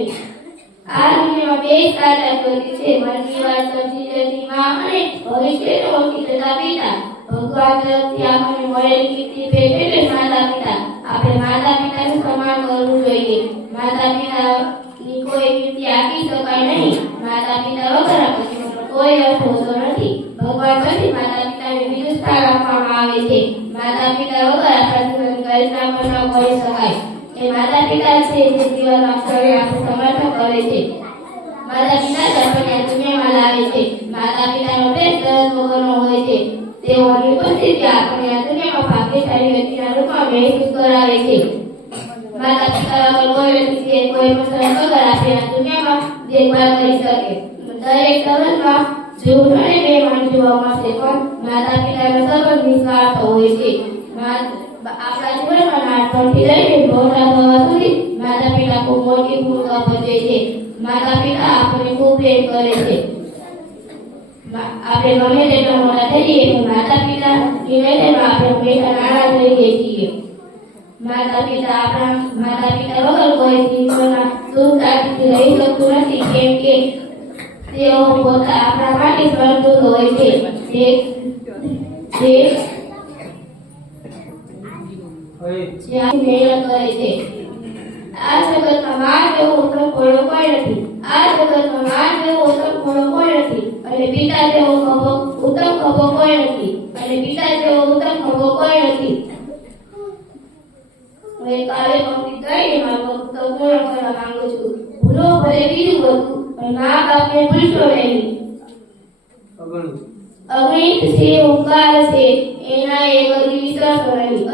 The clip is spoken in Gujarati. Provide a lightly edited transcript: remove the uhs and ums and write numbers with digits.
નહીં. આ દુનિયામાં બે સાચા ગતિ છે, મનની વાત સમજી જતી માં અને ભવિષ્યને ઓળખી જતા પિતા. ભગવાન તરફથી આપણને મળેલી કીર્તિ ભેટ એટલે માતા પિતા. આપણે માતા પિતાનું સન્માન કરવું જોઈએ. માતા પિતાની કોઈ કીર્તિ આપી શકાય નહીં. માતા પિતા વગર આ જીવનનો કોઈ અર્થ હોતો નથી. ભગવાન પછી માતા પિતાને બીજું સ્થાન આપવામાં આવે છે. માતા પિતા વગર આપણા જીવનની કલ્પના પણ ન કરી શકાય. એ માતા પિતા છે જે જીવનમાં ક્ષણે આપણું સમર્થન કરે છે. માતા પિતા જ આપણને આ દુનિયામાં લાવે છે. માતા પિતાનો પ્રેમ દરદ વગરનો હોય છે. તેઓની ઉપસ્થિતિ આપણને આ દુનિયામાં ભાગ્યશાળી વ્યક્તિના રૂપમાં મહેસૂસ કરાવે છે. માતા પિતા વગર કોઈ વ્યક્તિ છે કોઈ પણ વગર આપણે આ દુનિયામાં દેખભાળ કરી શકે. દરેક સંબંધમાં જૂઠ અને બેમાન જોવા મળશે, પણ માતા પિતાનો સંબંધ નિસ્વાર્થ હોય છે. આપણા જીવનમાં નાનપણથી લઈને મોટા થવા સુધી માતા પિતા ખૂબ મોટી ભૂમિકા ભજવે છે. માતા પિતા આપણને ખૂબ પ્રેમ કરે છે. આપણે ગમે તેટલા મોટા થઈએ તો માતા પિતા નિવેદનમાં આપણે હંમેશા નાના જ રહીએ છીએ. માતા પિતા વગર કોઈ જીવનમાં સુખતાથી રહી શકતું નથી, કેમ કે તેઓ પોતા આપણા માટે પ્રસ્તુત હોય છે. મહેનત કરે છે. આ જગતમાં માર જેવો ઉત્તમ ઘોડો કોઈ નથી. આ જગતમાં માર જેવો ઉત્તમ ઘોડો કોઈ નથી, અને પિતા જેવો ઉત્તમ ખભો કોઈ નથી, અને પિતા જેવો ઉત્તમ ખભો કોઈ નથી. હું એક કાવ્ય પંક્તિ કહીને મારું વક્તવ્ય પૂર્ણ કરવા માંગુ છું. ભૂલો ભલે બીજું બધું, પણ મા બાપને ભૂલશો નહીં. અગણિત છે, ઓંકાર છે, એના એ બધી વિશ્વાસો નહીં.